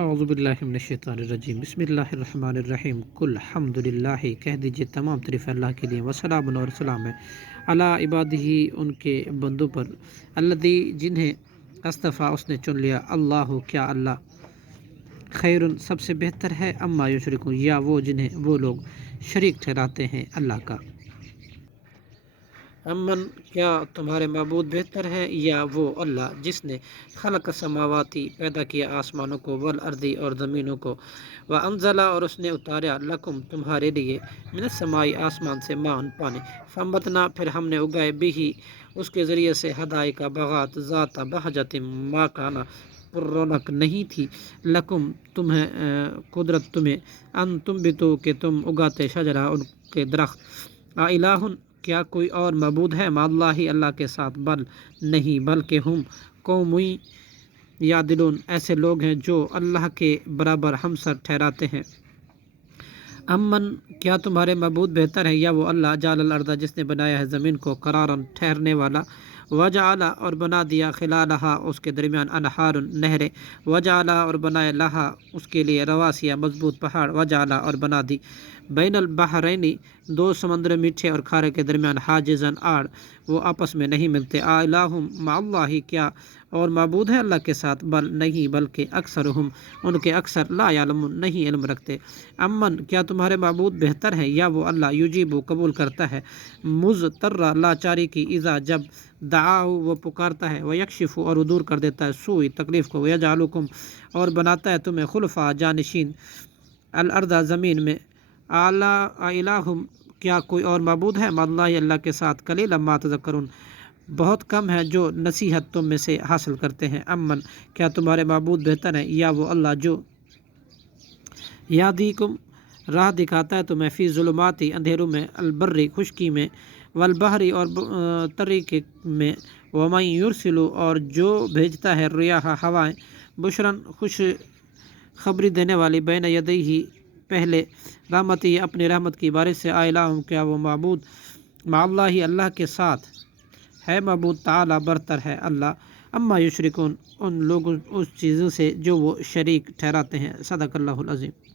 اعوذ باللہ من الشیطان الرجیم، بسم اللہ الرحمن الرحیم۔ کل حمد للہ، کہہ دیجئے تمام تعریف اللہ کے لیے، وسلام اور سلام ہے علی عبادہ، ان کے بندوں پر، الذی جنہیں اصطفیٰ اس نے چن لیا، اللہ کیا اللہ، خیر سب سے بہتر ہے، اما یشرکون یا وہ جنہیں وہ لوگ شریک ٹھہراتے ہیں اللہ کا۔ امن کیا تمہارے معبود بہتر ہے، یا وہ اللہ جس نے خلق السماواتی پیدا کیا آسمانوں کو، والارضی اور زمینوں کو، وانزل اور اس نے اتارا لکم تمہارے لیے، من السماء آسمان سے، ماء پانی، فانبتنا پھر ہم نے اگائے بھی اس کے ذریعے سے، حدائق باغات، ذات بہجت ما کانا پر رونق نہیں تھی، لکم تمہیں قدرت تمہیں، ان تم بھی تو کہ تم اگاتے، شجرہ ان کے درخت، الہ کیا کوئی اور معبود ہے، مع اللہ اللہ کے ساتھ، بل نہیں بلکہ ہم قوم یعدلون ایسے لوگ ہیں جو اللہ کے برابر ہمسر ٹھہراتے ہیں۔ امن کیا تمہارے معبود بہتر ہے، یا وہ اللہ جعل الارض جس نے بنایا ہے زمین کو، قرارن ٹھہرنے والا، وجعل اور بنا دیا، خلالہا اس کے درمیان، انہار نہریں، وجعل اور بنایا، لہا اس کے لیے، رواسیا مضبوط پہاڑ، وجعل اور بنا دی، بین البحرین دو سمندر میٹھے اور کھارے کے درمیان، حاجزاً آڑ، وہ آپس میں نہیں ملتے، الہ مع اللہ کیا اور معبود ہے اللہ کے ساتھ، بل نہیں بلکہ اکثرہم ان کے اکثر، لا یعلمون نہیں علم رکھتے۔ امن کیا تمہارے معبود بہتر ہے، یا وہ اللہ یجیب قبول کرتا ہے، مضطر لاچاری کی، اذا جب دعاؤ وہ پکارتا ہے، ویکشف اور دور کر دیتا ہے، سوء تکلیف کو، ویجعلکم اور بناتا ہے تمہیں، خلفاء جانشین، الارض زمین میں، الہ کیا کوئی اور معبود ہے، مع اللہ اللہ کے ساتھ، قلیلا ما تذکرون بہت کم ہے جو نصیحت تم میں سے حاصل کرتے ہیں۔ امن کیا تمہارے معبود بہتر ہے، یا وہ اللہ جو یہدیکم راہ دکھاتا ہے تمہیں، فی ظلماتی اندھیروں میں، البری خشکی میں، والبحری اور تری میں، ومن یرسل اور جو بھیجتا ہے، الریاح ہوائیں، بشرن خوش خبری دینے والی، بین یدیہ پہلے، رحمتی اپنی رحمت کی بارش سے، الہ کیا وہ معبود مع اللہ اللہ کے ساتھ ہے، معبود تعالی برتر ہے اللہ، اما یشرکون ان لوگوں اس چیزوں سے جو وہ شریک ٹھہراتے ہیں۔ صدق اللہ العظیم۔